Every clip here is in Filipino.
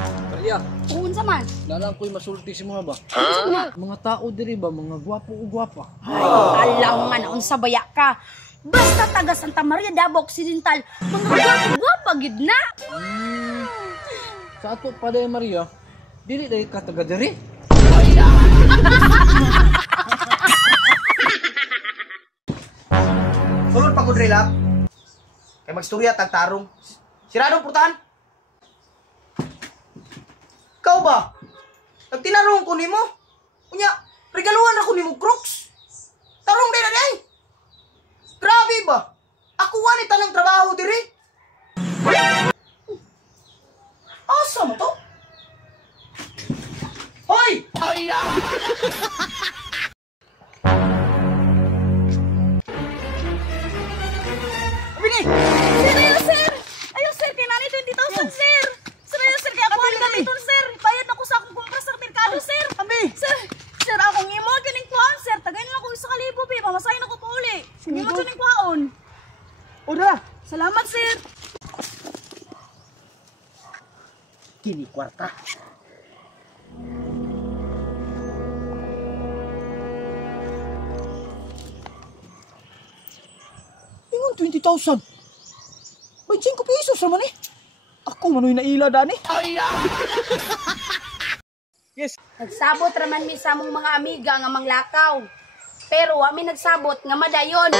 Maria, Unsa man? lalang ko'y masulti si mga ba? Mga tao diri ba, mga gwapo o gwapa? Ay, alaw nga na unsa baya ka. Basta taga Santa Maria Davao Occidental, mga gwapa gid na. Sa ato pa day Maria, dili day ka taga diri. Sulod pa ko drila. Kay magstorya tag tarong. Siradong purtahan. Ikaw ba? Nagtinarong ko nimo. Unya, regaluhan ako nimo Crocs. Tarong din na day. Grabe ba? Ako wani tanang trabaho diri. Asa mo to? Hoy! Bini! Sir, ayun sir, kinali 20,000 sir. Sir, ayun sir, kaya kuha kami ito sir. Bayad na ko sa akong kumpra sa merkado sir. Sir, akong imo kining kuhaan sir. Tagay na ako 1,000 pi. Pamasahin ako pa uli. Imo kining kuhaon. Oda! Salamat sir. Kini kwarta. Ingon 20,000. 25 pesos naman eh. Ako manoy na ila dani. Yes. Nagsabot raman mi sa among mga amiga nga manglakaw. Pero ami nagsabot nga madayon.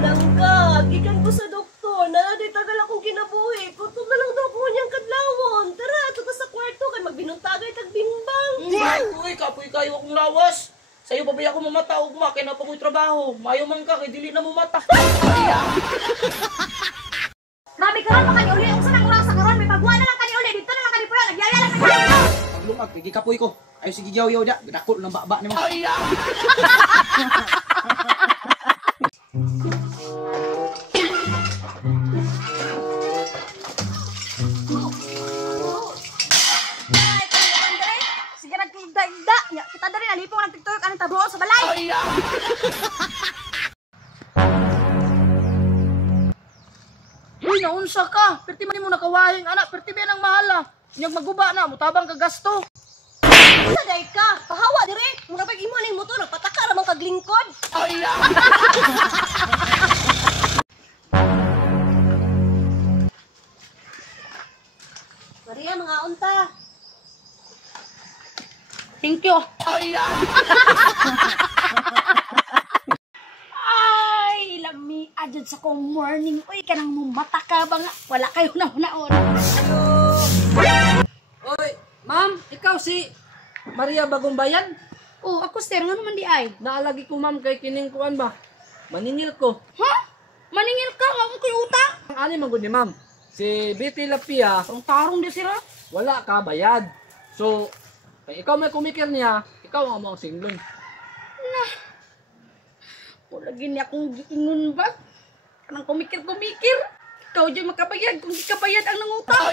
Langga, gikan ko sa doktor. Di tagal akong kinabuhi. Kutog na lang daw ko niyang kadlawon. Tara, ato ka sa kwarto kay magbinuntagay tag bimbang. Uy, kapoy kayo akong lawas. Sa'yo pa ba ako mamata o kumakin na pa ko'y trabaho? Mayo man ka, kay dili na mamata. Grabe ka ron makani uli. Unsa nang oras sa karon? May pagwa na lang kani uli. Dito na lang kani pula. Nagyaya lang kani. Lumag kay kapoy ko. Ayo sige yaw-yaw da. Dako ng baba nimo. Ay, kani dere. Sige nagtinda-inda. Ya, kita dere nalipong nagtiktok ani tabuon sa balay. Uy, naunsa ka? Perti man mo nakawahing anak, perti ba nang mahala? Inyag maguba na, mutabang ka gasto. Sa day ka, pahawa dire. Mura pag imo ning motor, pataka ra man kag lingkod. Maria, mga unta. Thank you. Ay, lami adjud sa kong morning. Uy, kanang mumata ka ba nga? Wala kayo na hunaon. Oy, ma'am, ikaw si Maria Bagumbayan? Oh, ako sir, nga naman di ay. Naalagi ko ma'am kay kining kuan ba? Maningil ko. Ha? Maningil ka nga mo ko'y utang? Ang ani man gud ni ma'am. Si Betty Lapia, Ang tarong di sira. wala ka bayad. So, kay ikaw may kumikir niya, ikaw ang among singlon. Wala gini akong giingon ba? Kanang kumikir-kumikir. Ikaw dyan makabayad kung di ka bayad ang nangutang.